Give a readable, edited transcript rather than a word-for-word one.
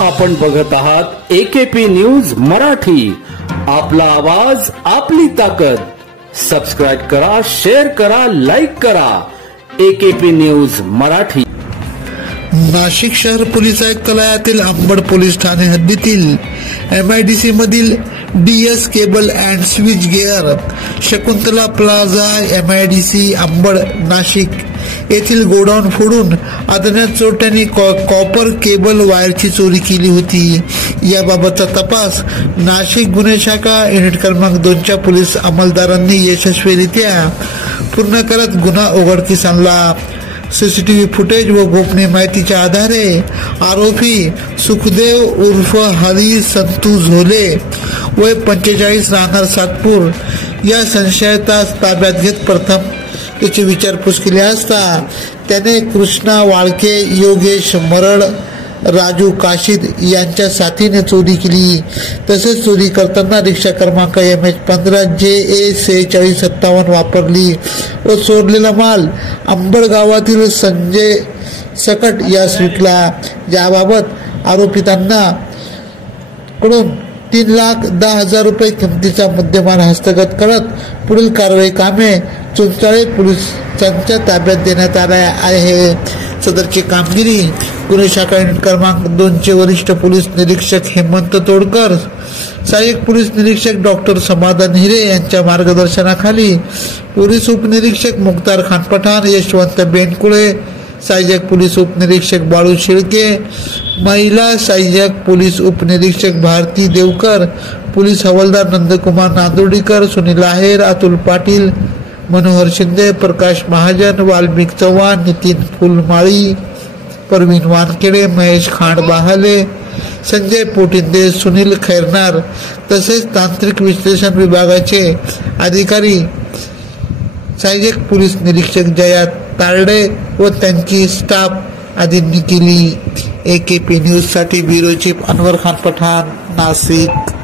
आपण बघत आहात AKP न्यूज मराठी. आपला आवाज आपली ताकद. सबस्क्राइब करा, शेअर करा, लाईक करा. AKP news Marathi. नाशिक शहर पोलीस आयुक्तालयातील अंबड पोलीस ठाणे हद्दीतील MIDC मधील DS cable and switch gear Shakuntala plaza MIDC Ambad Nashik येथील गोडाऊन फोडून अज्ञात चोरट्यांनी कॉपर केबल वायरची चोरी केली होती. याबाबतचा तपास नाशिक गुन्हे शाखा युनिट क्रमांक 2च्या पोलीस अंमलदारांनी यशस्वीरित्या पूर्ण करत गुन्हा उघडकीस आणला. CCTV फुटेज व गोपनीय माहितीच्या आधारे आरोपी सुखदेव उर्फ हरी संतू झोले वय 45 राहणार सातपूर या संशयितास ताब्यात घेत प्रथम त्याची विचारपूस केली असता त्याने कृष्णा वाळके, योगेश मरड, राजू काशीद यांच्या साथीने चोरी केली. तसेच चोरी करताना रिक्षा क्रमांक MH15 JA 4657 वापरली व चोरलेला माल अंबड गावातील संजय सकट यास विकला. याबाबत आरोपितांना कडून 3,10,000 रुपये किमतीचा मुद्देमाल हस्तगत करत पुढील कारवाई कामे चुंचाळे पोलिसांच्या ताब्यात देण्यात आले आहे. सदरची कामगिरी गुन्हे शाखा युनिट क्रमांक 2चे वरिष्ठ पोलीस निरीक्षक हेमंत तोडकर, सहाय्यक पोलीस निरीक्षक डॉक्टर समाधान हिरे यांच्या मार्गदर्शनाखाली पोलीस उपनिरीक्षक मुख्तार खान पठाण, यशवंत बेनकुळे, सहाय्यक पोलीस उपनिरीक्षक बाळू शिळके, महिला सहाय्यक पोलीस उपनिरीक्षक भारती देवकर, पोलीस हवालदार नंदकुमार नांदोडीकर, सुनील आहेर, अतुल पाटील, मनोहर शिंदे, प्रकाश महाजन, वाल्मिक चव्हाण, नितीन फुलमाळी, परवीन वानखेडे, महेश खांड बहाले, संजय पोटिंदे, सुनील खैरनार तसेच तांत्रिक विश्लेषण विभागाचे अधिकारी सहाय्यक पोलीस निरीक्षक जया तारडे व त्यांची स्टाफ आदींनी केली. AKP न्यूज साठी ब्युरो चीफ अनवर खान पठाण, नाशिक.